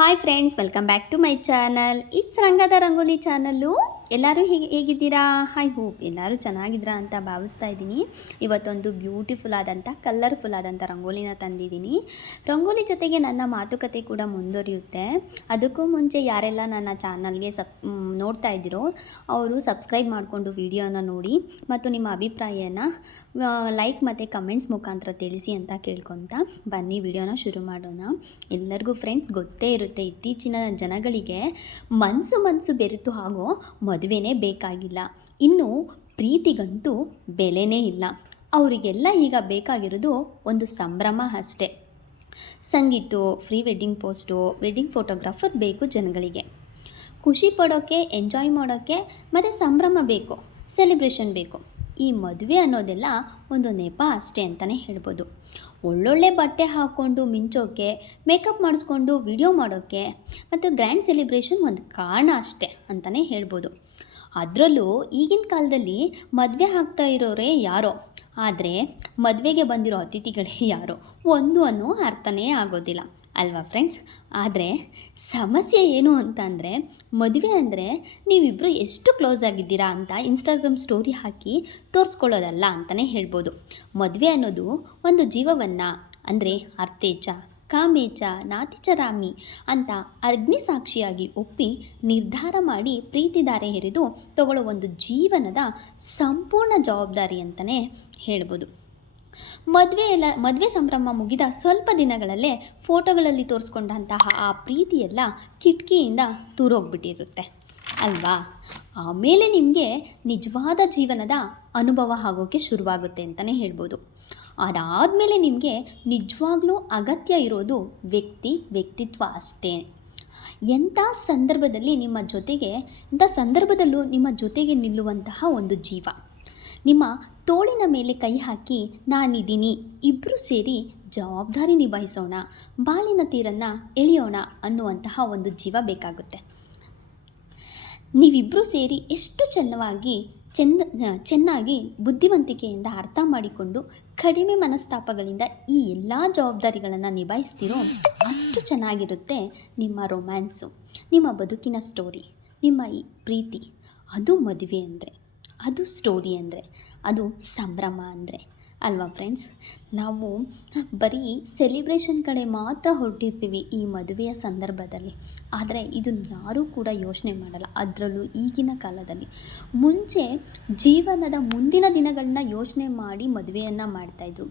Hi friends, welcome back to my channel. It's ರಂಗದ Rangoli channel. ಎಲ್ಲರೂ ಹೇಗಿದ್ದೀರಾ? ಐ ಹೋಪ್ ಎಲ್ಲರೂ ಚೆನ್ನಾಗಿದ್ದೀರಾ ಅಂತ ಭಾವಿಸ್ತಾ ಇದ್ದೀನಿ. ಇವತ್ತೊಂದು ಬ್ಯೂಟಿಫುಲ್ ಆದಂಥ ಕಲರ್ಫುಲ್ ಆದಂಥ ರಂಗೋಲಿನ ತಂದಿದ್ದೀನಿ. ರಂಗೋಲಿ ಜೊತೆಗೆ ನನ್ನ ಮಾತುಕತೆ ಕೂಡ ಮುಂದುವರಿಯುತ್ತೆ. ಅದಕ್ಕೂ ಮುಂಚೆ ಯಾರೆಲ್ಲ ನನ್ನ ಚಾನಲ್ಗೆ ನೋಡ್ತಾ ಇದ್ದೀರೋ ಅವರು ಸಬ್ಸ್ಕ್ರೈಬ್ ಮಾಡಿಕೊಂಡು ವಿಡಿಯೋನ ನೋಡಿ ಮತ್ತು ನಿಮ್ಮ ಅಭಿಪ್ರಾಯನ ಲೈಕ್ ಮತ್ತು ಕಮೆಂಟ್ಸ್ ಮುಖಾಂತರ ತಿಳಿಸಿ ಅಂತ ಕೇಳ್ಕೊತಾ ಬನ್ನಿ ವಿಡಿಯೋನ ಶುರು ಮಾಡೋಣ. ಎಲ್ಲರಿಗೂ ಫ್ರೆಂಡ್ಸ್ ಗೊತ್ತೇ ಇರುತ್ತೆ, ಇತ್ತೀಚಿನ ಜನಗಳಿಗೆ ಮನಸ್ಸು ಬೆರೆತು ಆಗೋ ಮದುವೆನೇ ಬೇಕಾಗಿಲ್ಲ. ಇನ್ನು ಪ್ರೀತಿಗಂತೂ ಬೆಲೆನೇ ಇಲ್ಲ. ಅವರಿಗೆಲ್ಲ ಈಗ ಬೇಕಾಗಿರೋದು ಒಂದು ಸಂಭ್ರಮ ಅಷ್ಟೇ. Sangeet, pre wedding post, wedding photographer ಬೇಕು ಜನಗಳಿಗೆ. ಖುಷಿ ಪಡೋಕ್ಕೆ, ಎಂಜಾಯ್ ಮಾಡೋಕ್ಕೆ ಮತ್ತು ಸಂಭ್ರಮ ಬೇಕು, ಸೆಲೆಬ್ರೇಷನ್ ಬೇಕು. ಈ ಮದುವೆ ಅನ್ನೋದೆಲ್ಲ ಒಂದು ನೆಪ ಅಷ್ಟೇ ಅಂತಲೇ ಹೇಳ್ಬೋದು. ಒಳ್ಳೊಳ್ಳೆ ಬಟ್ಟೆ ಹಾಕ್ಕೊಂಡು ಮಿಂಚೋಕ್ಕೆ, ಮೇಕಪ್ ಮಾಡಿಸ್ಕೊಂಡು ವಿಡಿಯೋ ಮಾಡೋಕ್ಕೆ ಮತ್ತು ಗ್ರ್ಯಾಂಡ್ ಸೆಲೆಬ್ರೇಷನ್ ಒಂದು ಕಾರಣ ಅಷ್ಟೇ ಅಂತಲೇ ಹೇಳ್ಬೋದು. ಅದರಲ್ಲೂ ಈಗಿನ ಕಾಲದಲ್ಲಿ ಮದುವೆ ಆಗ್ತಾ ಇರೋರೇ ಯಾರೋ, ಆದರೆ ಮದುವೆಗೆ ಬಂದಿರೋ ಅತಿಥಿಗಳೇ ಯಾರೋ ಒಂದು ಅನ್ನೋ ಅರ್ಥನೇ ಆಗೋದಿಲ್ಲ ಅಲ್ವಾ ಫ್ರೆಂಡ್ಸ್? ಆದರೆ ಸಮಸ್ಯೆ ಏನು ಅಂತ ಅಂದರೆ, ಮದುವೆ ಅಂದರೆ ನೀವಿಬ್ಬರು ಎಷ್ಟು ಕ್ಲೋಸ್ ಆಗಿದ್ದೀರಾ ಅಂತ ಇನ್ಸ್ಟಾಗ್ರಾಮ್ ಸ್ಟೋರಿ ಹಾಕಿ ತೋರಿಸ್ಕೊಳ್ಳೋದಲ್ಲ ಅಂತಲೇ ಹೇಳ್ಬೋದು. ಮದುವೆ ಅನ್ನೋದು ಒಂದು ಜೀವವನ್ನು, ಅಂದರೆ ಅರ್ಥೇಚ ಕಾಮೇಚ ನಾತಿಚರಾಮಿ ಅಂತ ಅಗ್ನಿ ಸಾಕ್ಷಿಯಾಗಿ ಒಪ್ಪಿ ನಿರ್ಧಾರ ಮಾಡಿ ಪ್ರೀತಿದಾರೆ ಎರೆದು ತಗೊಳ್ಳೋ ಒಂದು ಜೀವನದ ಸಂಪೂರ್ಣ ಜವಾಬ್ದಾರಿ ಅಂತಲೇ ಹೇಳ್ಬೋದು. ಮದುವೆ ಸಂಭ್ರಮ ಮುಗಿದ ಸ್ವಲ್ಪ ದಿನಗಳಲ್ಲೇ ಫೋಟೋಗಳಲ್ಲಿ ತೋರಿಸ್ಕೊಂಡಂತಹ ಆ ಪ್ರೀತಿಯೆಲ್ಲ ಕಿಟಕಿಯಿಂದ ತೂರೋಗ್ಬಿಟ್ಟಿರುತ್ತೆ ಅಲ್ವಾ? ಆಮೇಲೆ ನಿಮಗೆ ನಿಜವಾದ ಜೀವನದ ಅನುಭವ ಆಗೋಕ್ಕೆ ಶುರುವಾಗುತ್ತೆ ಅಂತಲೇ ಹೇಳ್ಬೋದು. ಅದಾದಮೇಲೆ ನಿಮಗೆ ನಿಜವಾಗ್ಲೂ ಅಗತ್ಯ ಇರೋದು ವ್ಯಕ್ತಿತ್ವ ಅಷ್ಟೇ. ಎಂಥ ಸಂದರ್ಭದಲ್ಲೂ ನಿಮ್ಮ ಜೊತೆಗೆ ನಿಲ್ಲುವಂತಹ ಒಂದು ಜೀವ, ನಿಮ್ಮ ತೋಳಿನ ಮೇಲೆ ಕೈ ಹಾಕಿ ನಾನಿದ್ದೀನಿ, ಇಬ್ಬರು ಸೇರಿ ಜವಾಬ್ದಾರಿ ನಿಭಾಯಿಸೋಣ, ಬಾಳಿನ ತೀರನ್ನು ಎಳೆಯೋಣ ಅನ್ನುವಂತಹ ಒಂದು ಜೀವ ಬೇಕಾಗುತ್ತೆ. ನೀವಿಬ್ಬರು ಸೇರಿ ಎಷ್ಟು ಚೆನ್ನಾಗಿ ಬುದ್ಧಿವಂತಿಕೆಯಿಂದ ಅರ್ಥ ಮಾಡಿಕೊಂಡು ಕಡಿಮೆ ಮನಸ್ತಾಪಗಳಿಂದ ಈ ಎಲ್ಲ ಜವಾಬ್ದಾರಿಗಳನ್ನು ನಿಭಾಯಿಸ್ತೀರೋ ಅಷ್ಟು ಚೆನ್ನಾಗಿರುತ್ತೆ ನಿಮ್ಮ ರೊಮ್ಯಾನ್ಸು, ನಿಮ್ಮ ಬದುಕಿನ ಸ್ಟೋರಿ, ನಿಮ್ಮ ಈ ಪ್ರೀತಿ. ಅದು ಮದುವೆ ಅಂದರೆ, ಅದು ಸ್ಟೋರಿ ಅಂದರೆ, ಅದು ಸಂಭ್ರಮ ಅಂದರೆ ಅಲ್ವಾ ಫ್ರೆಂಡ್ಸ್? ನಾವು ಬರೀ ಸೆಲೆಬ್ರೇಷನ್ ಕಡೆ ಮಾತ್ರ ಹೊರಟಿರ್ತೀವಿ ಈ ಮದುವೆಯ ಸಂದರ್ಭದಲ್ಲಿ. ಆದರೆ ಇದನ್ನು ಯಾರೂ ಕೂಡ ಯೋಚನೆ ಮಾಡಲ್ಲ. ಅದರಲ್ಲೂ ಈಗಿನ ಕಾಲದಲ್ಲಿ ಮುಂಚೆ ಜೀವನದ ಮುಂದಿನ ದಿನಗಳನ್ನ ಯೋಚನೆ ಮಾಡಿ ಮದುವೆಯನ್ನು ಮಾಡ್ತಾಯಿದ್ರು.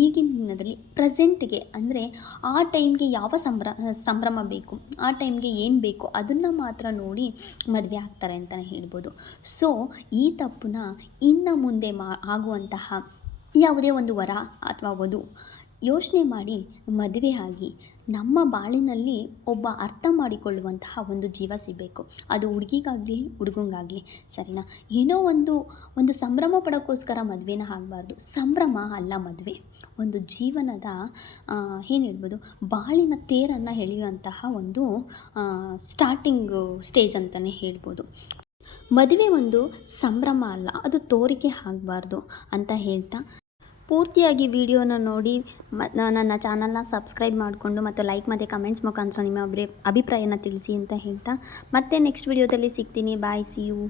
ಈಗಿನ ದಿನದಲ್ಲಿ ಪ್ರೆಸೆಂಟ್ಗೆ, ಅಂದರೆ ಆ ಟೈಮ್ಗೆ ಯಾವ ಸಂಭ್ರಮ ಬೇಕು, ಆ ಟೈಮ್ಗೆ ಏನು ಬೇಕು ಅದನ್ನು ಮಾತ್ರ ನೋಡಿ ಮದುವೆ ಆಗ್ತಾರೆ ಅಂತಲೇ ಹೇಳ್ಬೋದು. ಸೊ ಈ ತಪ್ಪನ್ನ ಇನ್ನು ಮುಂದೆ ಆಗುವಂತಹ ಯಾವುದೇ ಒಂದು ವರ ಅಥವಾ ವಧು ಯೋಚನೆ ಮಾಡಿ ಮದುವೆ ಆಗಿ ನಮ್ಮ ಬಾಳಿನಲ್ಲಿ ಒಬ್ಬ ಅರ್ಥ ಮಾಡಿಕೊಳ್ಳುವಂತಹ ಒಂದು ಜೀವ ಸಿಗಬೇಕು. ಅದು ಹುಡುಗಿಗಾಗಲಿ ಹುಡುಗಂಗಾಗಲಿ, ಸರಿನಾ? ಏನೋ ಒಂದು ಸಂಭ್ರಮ ಪಡೋಕ್ಕೋಸ್ಕರ ಮದುವೆನ ಆಗಬಾರ್ದು. ಸಂಭ್ರಮ ಅಲ್ಲ ಮದುವೆ, ಒಂದು ಜೀವನದ ಏನು ಹೇಳ್ಬೋದು, ಬಾಳಿನ ತೇರನ್ನು ಎಳೆಯುವಂತಹ ಒಂದು ಸ್ಟಾರ್ಟಿಂಗ್ ಸ್ಟೇಜ್ ಅಂತಲೇ ಹೇಳ್ಬೋದು. ಮದುವೆ ಒಂದು ಸಂಭ್ರಮ ಅಲ್ಲ, ಅದು ತೋರಿಕೆ ಆಗಬಾರ್ದು ಅಂತ ಹೇಳ್ತಾ ಪೂರ್ತಿಯಾಗಿ ವಿಡಿಯೋನ ನೋಡಿ ನನ್ನ ಚಾನಲ್ನ ಸಬ್ಸ್ಕ್ರೈಬ್ ಮಾಡಿಕೊಂಡು ಮತ್ತು ಲೈಕ್ ಮತ್ತು ಕಮೆಂಟ್ಸ್ ಮುಖಾಂತರ ನಿಮ್ಮ ಅಭಿಪ್ರಾಯನ ತಿಳಿಸಿ ಅಂತ ಹೇಳ್ತಾ ಮತ್ತೆ ನೆಕ್ಸ್ಟ್ ವಿಡಿಯೋದಲ್ಲಿ ಸಿಗ್ತೀನಿ. ಬಾಯ್, ಸಿ ಯು.